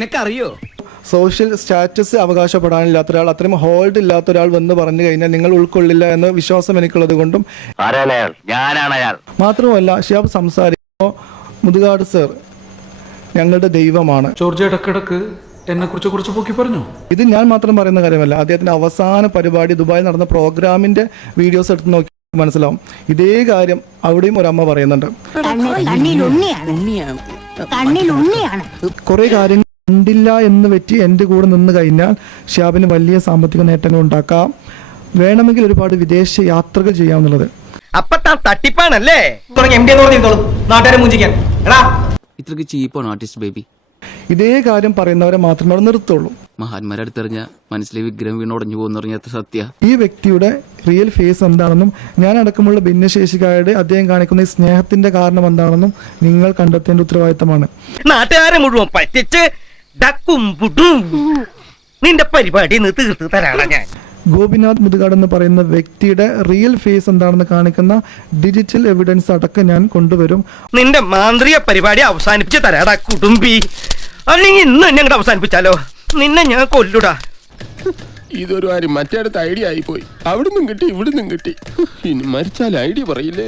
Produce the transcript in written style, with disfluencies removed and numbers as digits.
നിനക്കറിയോ? Social status അവകാശപ്പെടാനില്ലാത്ത ഒരാൾ, അത്രയും ഹോൾഡ് ഇല്ലാത്ത ഒരാൾ വന്ന് പറഞ്ഞു കഴിഞ്ഞാൽ നിങ്ങൾ ഉൾക്കൊള്ളില്ല എന്ന വിശ്വാസം എനിക്കുള്ളത് കൊണ്ടും മാത്രമല്ല ഷിഹാബ് സംസാരിക്കുമ്പോൾ മുതുകാട് സർ ഞങ്ങളുടെ ദൈവമാണ്. ജോർജ് ഇടക്കിടക്ക് എന്നെ കുറിച്ച് പൊക്കി പറഞ്ഞു. ഇത് ഞാൻ മാത്രം പറയുന്ന കാര്യമല്ല. അദ്ദേഹത്തിന്റെ അവസാന പരിപാടി ദുബായിൽ നടന്ന പ്രോഗ്രാമിന്റെ വീഡിയോസ് എടുത്ത് നോക്കി മനസ്സിലാവും. ഇതേ കാര്യം അവിടെയും ഒരമ്മ പറയുന്നുണ്ട്. കുറെ കാര്യങ്ങൾ കണ്ടില്ല എന്ന് പറ്റി എൻ്റെ കൂടെ നിന്ന് കഴിഞ്ഞാൽ ഷിഹാബിന് വലിയ സാമ്പത്തിക നേട്ടങ്ങൾ ഉണ്ടാക്കാം, വേണമെങ്കിൽ ഒരുപാട് വിദേശ യാത്രകൾ ചെയ്യാവുന്നുള്ളത്. തട്ടിപ്പാണല്ലേ ഇത്രക്ക് ചീപ്പാണ് ആർട്ടിസ്റ്റ് ബേബി. ഇതേ കാര്യം പറയുന്നവരെ മാത്രമേ അവിടെ നിർത്തുള്ളൂ. മഹാന്മാരെ അടുത്തെറിഞ്ഞ മനസ്സിലെ വിഗ്രഹം വീണുടഞ്ഞു പോകുന്നറിഞ്ഞാത്ത സത്യ. ഈ വ്യക്തിയുടെ റിയൽ ഫേസ് എന്താണെന്നും ഞാൻ അടക്കമുള്ള ഭിന്നശേഷിക്കാരുടെ അദ്ദേഹം കാണിക്കുന്ന ഈ സ്നേഹത്തിന്റെ കാരണം എന്താണെന്നും നിങ്ങൾ കണ്ടെത്തേണ്ട ഉത്തരവാദിത്തമാണ്. നാട്ടുകാരെ മുഴുവൻ പറ്റിച്ച് നിന്റെ പരിപാടി തീർത്ത് തരാണ് ഞാൻ. ഗോപിനാഥ് മുതുകാട് എന്ന് പറയുന്ന വ്യക്തിയുടെ റിയൽ ഫേസ് എന്താണെന്ന് കാണിക്കുന്ന ഡിജിറ്റൽ എവിഡൻസ് അടക്കം ഞാൻ കൊണ്ടുവരും. നിന്റെ മാന്ത്രിക പരിപാടി അവസാനിപ്പിച്ച് തരാടാ കുടുംബി. അല്ലെങ്കിൽ ഇന്ന് എന്നെ അങ്ങോട്ട് അവസാനിപ്പിച്ചാലോ, നിന്നെ ഞാൻ കൊല്ലുടാ. ഇതൊരു കാര്യം മറ്റേടത്ത് ഐഡിയ ആയിപ്പോയി. അവിടുന്നും കിട്ടി ഇവിടുന്നും കിട്ടി. ഇനി മരിച്ചാൽ ഐഡിയ പറയില്ലേ.